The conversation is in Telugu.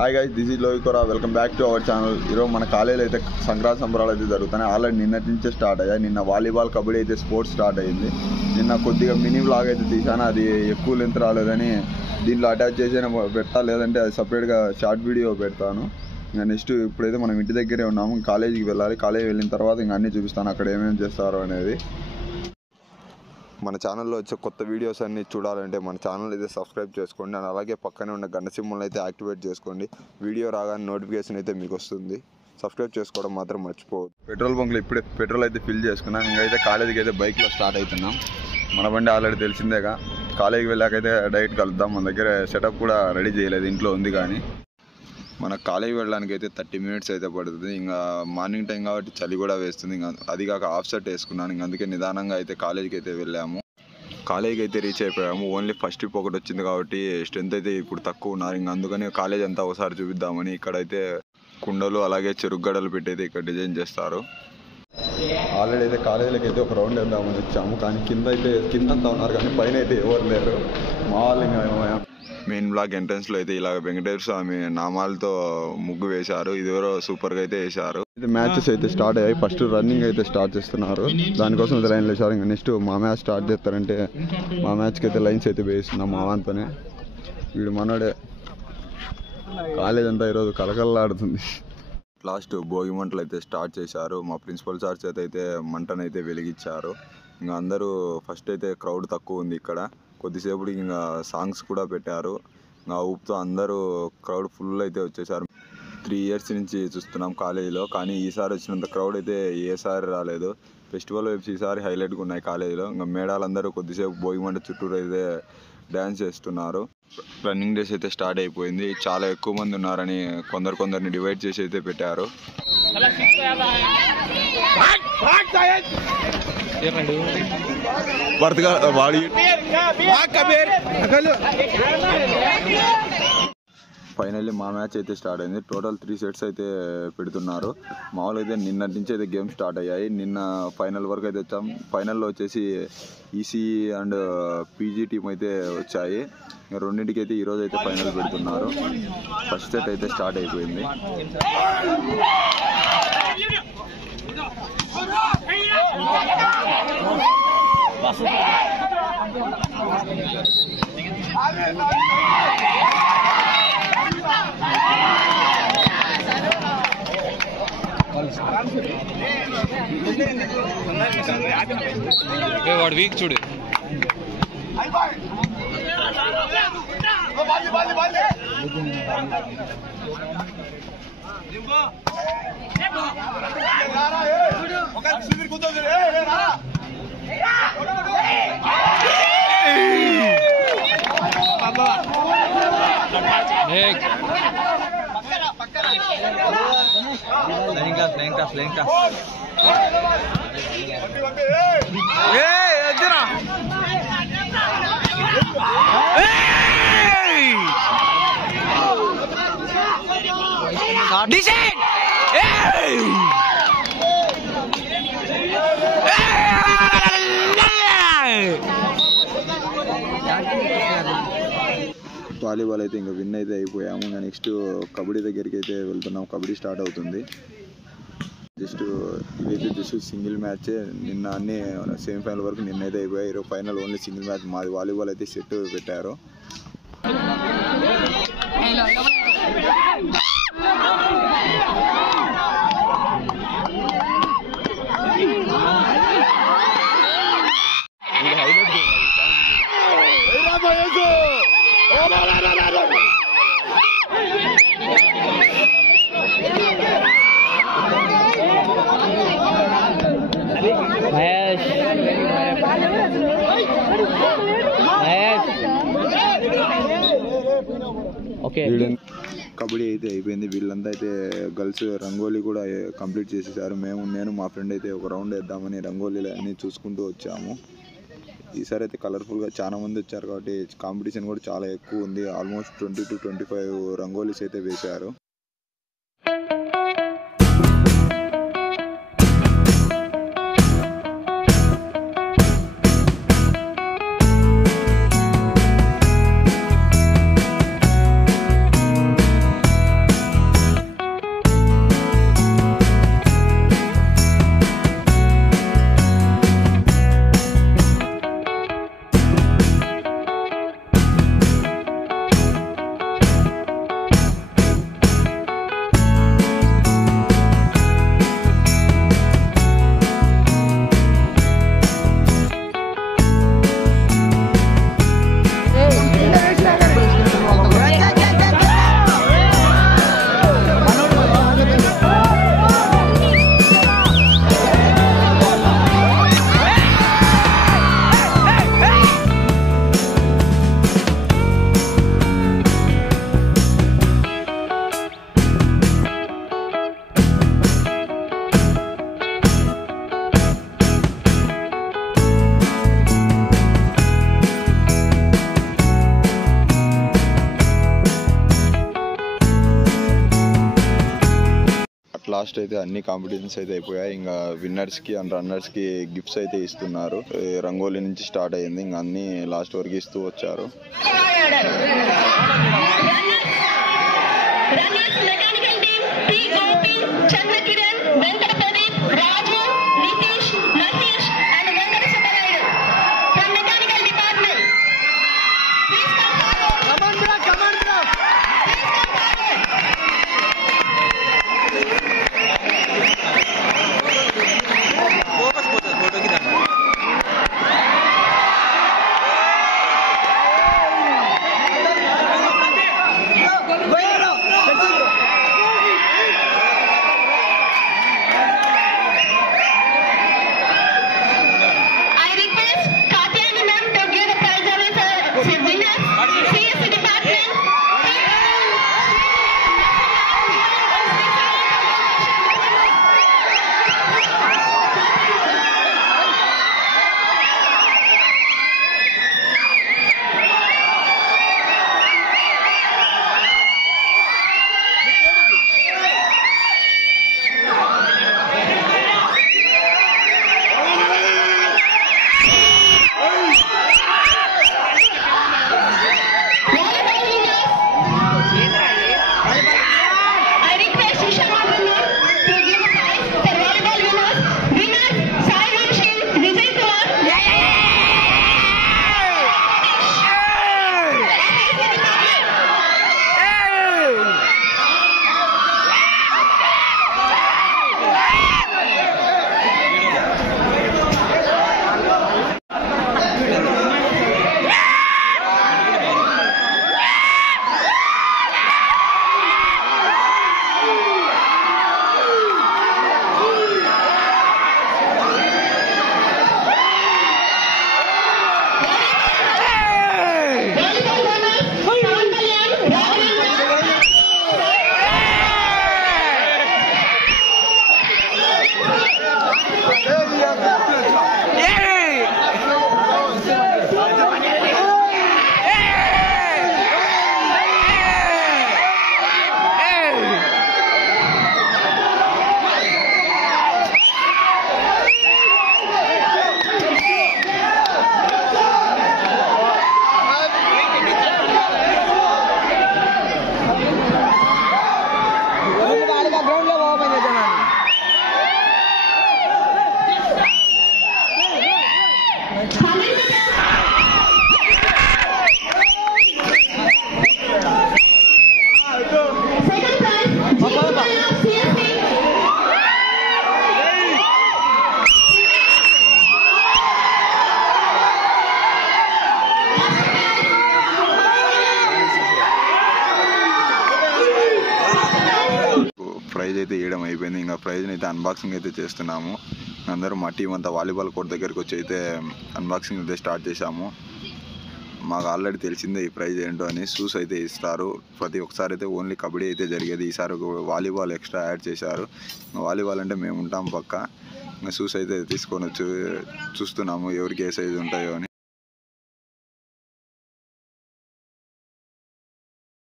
హాయ్ గైస్, దిస్ ఈజ్ లోహికోరా. Welcome back to our channel. ఈరోజు మన కాలేజీలో అయితే సంక్రాంతి సంబరాలు అయితే జరుగుతున్నాయి. ఆల్రెడీ నిన్నటి నుంచే స్టార్ట్ అయ్యాయి. నిన్న వాలీబాల్, కబడ్డీ అయితే స్పోర్ట్స్ స్టార్ట్ అయ్యింది. నిన్న కొద్దిగా మినీ వ్లాగ్ అయితే తీసాను. అది ఎక్కువ లెంత్ రాలేదని దీంట్లో అటాచ్ చేసి పెడతా, లేదంటే అది సపరేట్గా షార్ట్ వీడియో పెడతాను. ఇంకా నెక్స్ట్ ఇప్పుడైతే మనం ఇంటి దగ్గరే ఉన్నాము. కాలేజీకి వెళ్ళాలి. కాలేజీ వెళ్ళిన తర్వాత ఇంకా అన్నీ చూపిస్తాను అక్కడ ఏమేమి చేస్తారో అనేది. మన ఛానల్లో వచ్చే కొత్త వీడియోస్ అన్నీ చూడాలంటే మన ఛానల్ అయితే సబ్స్క్రైబ్ చేసుకోండి. అండ్ అలాగే పక్కనే ఉన్న గంట సింబల్ని అయితే యాక్టివేట్ చేసుకోండి. వీడియో రాగానే నోటిఫికేషన్ అయితే మీకు వస్తుంది. సబ్స్క్రైబ్ చేసుకోవడం మాత్రం మర్చిపోవద్దు. పెట్రోల్ బంక్లో ఇప్పుడే పెట్రోల్ అయితే ఫిల్ చేసుకున్నాం. ఇంకైతే కాలేజీకి అయితే బైక్లో స్టార్ట్ అవుతున్నాం. మన బండి ఆల్రెడీ తెలిసిందేగా. కాలేజీకి వెళ్ళాకైతే డైరెక్ట్ కలుద్దాం. మన దగ్గర సెటప్ కూడా రెడీ చేయలేదు, ఇంట్లో ఉంది. కానీ మన కాలేజీ వెళ్ళడానికి అయితే 30 మినిట్స్ అయితే పడుతుంది. ఇంకా మార్నింగ్ టైం కాబట్టి చలి కూడా వేస్తుంది. ఇంకా అది కాక ఆఫ్ సెట్ వేసుకున్నాను. ఇంక అందుకే నిదానంగా అయితే కాలేజీకి అయితే వెళ్ళాము. కాలేజీకి అయితే రీచ్ అయిపోయాము. ఓన్లీ ఫస్ట్ ట్రిప్ ఒకటి వచ్చింది కాబట్టి స్ట్రెంత్ అయితే ఇప్పుడు తక్కువ ఉన్నారు. ఇంకా అందుకని కాలేజ్ అంతా ఒకసారి చూపిద్దామని ఇక్కడైతే కుండలు అలాగే చెరుగ్గడలు పెట్టి అయితే ఇక్కడ డిజైన్ చేస్తారు. ఆల్రెడీ అయితే కాలేజీలోకి అయితే ఒక రౌండ్ వేద్దామని వచ్చాము. కానీ కిందంతా ఉన్నారు, కానీ పైన అయితే ఎవరు లేరు. మా వాళ్ళు ఇంకా మెయిన్ బ్లాక్ ఎంట్రన్స్లో అయితే ఇలా వెంకటేశ్వర స్వామి నామాలతో ముగ్గు వేశారు. ఇది ఎవరో సూపర్గా అయితే వేశారు. ఇది మ్యాచెస్ అయితే స్టార్ట్ అయ్యాయి. ఫస్ట్ రన్నింగ్ అయితే స్టార్ట్ చేస్తున్నారు. దానికోసం అయితే లైన్లు వేశారు. ఇంకా నెక్స్ట్ మా మ్యాచ్ స్టార్ట్ చేస్తారంటే మా మ్యాచ్కి అయితే లైన్స్ అయితే వేస్తున్నాం మా వాంతోనే. వీడు మనోడే. కాలేజ్ అంతా ఈరోజు కలకల్లాడుతుంది. లాస్ట్ భోగి మంటలు అయితే స్టార్ట్ చేశారు. మా ప్రిన్సిపల్ సార్ చేత అయితే మంటనైతే వెలిగించారు. ఇంకా అందరూ ఫస్ట్ అయితే క్రౌడ్ తక్కువ ఉంది ఇక్కడ. కొద్దిసేపటికి ఇంకా సాంగ్స్ కూడా పెట్టారు. ఇంకా ఊపుతో అందరూ క్రౌడ్ ఫుల్ అయితే వచ్చేసారు. 3 ఇయర్స్ నుంచి చూస్తున్నాం కాలేజీలో, కానీ ఈసారి వచ్చినంత క్రౌడ్ అయితే ఏసారి రాలేదు. ఫెస్టివల్ వైబ్స్ ఈసారి హైలైట్గా ఉన్నాయి కాలేజీలో. ఇంకా మేడాలందరూ కొద్దిసేపు భోగిమంట చుట్టూరు అయితే డ్యాన్స్ చేస్తున్నారు. రన్నింగ్ రేస్ అయితే స్టార్ట్ అయిపోయింది. చాలా ఎక్కువ మంది ఉన్నారని కొందరిని డివైడ్ చేసి అయితే పెట్టారు. ఫైనల్లీ మా మ్యాచ్ అయితే స్టార్ట్ అయింది. టోటల్ 3 సెట్స్ అయితే పెడుతున్నారు. మామూలుగా అయితే నిన్నటి నుంచి అయితే గేమ్ స్టార్ట్ అయ్యాయి. నిన్న ఫైనల్ వరకు అయితే వచ్చాం. ఫైనల్లో వచ్చేసి ఈసీ అండ్ పీజీ టీం అయితే వచ్చాయి. రెండింటికి అయితే ఈరోజు అయితే ఫైనల్ పెడుతున్నారు. ఫస్ట్ సెట్ అయితే స్టార్ట్ అయిపోయింది. వాడు వీక్ చూడు. Lane class. వాలీబాల్ అయితే ఇంకా విన్ అయితే అయిపోయాము. ఇంకా నెక్స్ట్ కబడ్డీ దగ్గరికి అయితే వెళ్తున్నాం. కబడ్డీ స్టార్ట్ అవుతుంది. ఇదైతే జస్ట్ సింగిల్ మ్యాచ్. నిన్న అన్ని సెమీఫైనల్ వరకు నిన్నైతే అయిపోయాయి. ఈరోజు ఫైనల్ ఓన్లీ సింగిల్ మ్యాచ్. మాది వాలీబాల్ అయితే సెట్ పెట్టారు. కబడ్డీ అయితే అయిపోయింది. వీళ్ళంతా అయితే గర్ల్స్ రంగోలీ కూడా కంప్లీట్ చేసేసారు. నేను మా ఫ్రెండ్ అయితే ఒక రౌండ్ వేద్దామని రంగోలీలు అన్నీ చూసుకుంటూ వచ్చాము. ఈసారి అయితే కలర్ఫుల్గా చాలా మంది వచ్చారు కాబట్టి కాంపిటీషన్ కూడా చాలా ఎక్కువ ఉంది. ఆల్మోస్ట్ 20 to 25 రంగోలీస్ అయితే వేశారు. లాస్ట్ అయితే అన్ని కాంపిటీషన్స్ అయితే అయిపోయాయి. ఇంకా విన్నర్స్కి అండ్ రన్నర్స్కి గిఫ్ట్స్ అయితే ఇస్తున్నారు. రంగోలీ నుంచి స్టార్ట్ అయ్యింది, ఇంకా అన్ని లాస్ట్ వరకు ఇస్తూ వచ్చారు. ప్రైజ్ అయితే ఇవ్వడం అయిపోయింది. ఇంకా ప్రైజ్ని అయితే అన్బాక్సింగ్ అయితే చేస్తున్నాము. అందరూ మా టీం అంతా వాలీబాల్ కోర్ట్ దగ్గరికి వచ్చి అయితే అన్బాక్సింగ్ అయితే స్టార్ట్ చేశాము. మాకు ఆల్రెడీ తెలిసిందే ఈ ప్రైజ్ ఏంటో అని. షూస్ అయితే ఇస్తారు. ప్రతి ఒక్కసారి అయితే ఓన్లీ కబడ్డీ అయితే జరిగేది, ఈసారి వాలీబాల్ ఎక్స్ట్రా యాడ్ చేశారు. వాలీబాల్ అంటే మేము ఉంటాం పక్క. షూస్ అయితే తీసుకొని వచ్చి చూస్తున్నాము ఎవరికి ఏ సైజు ఉంటాయో అని.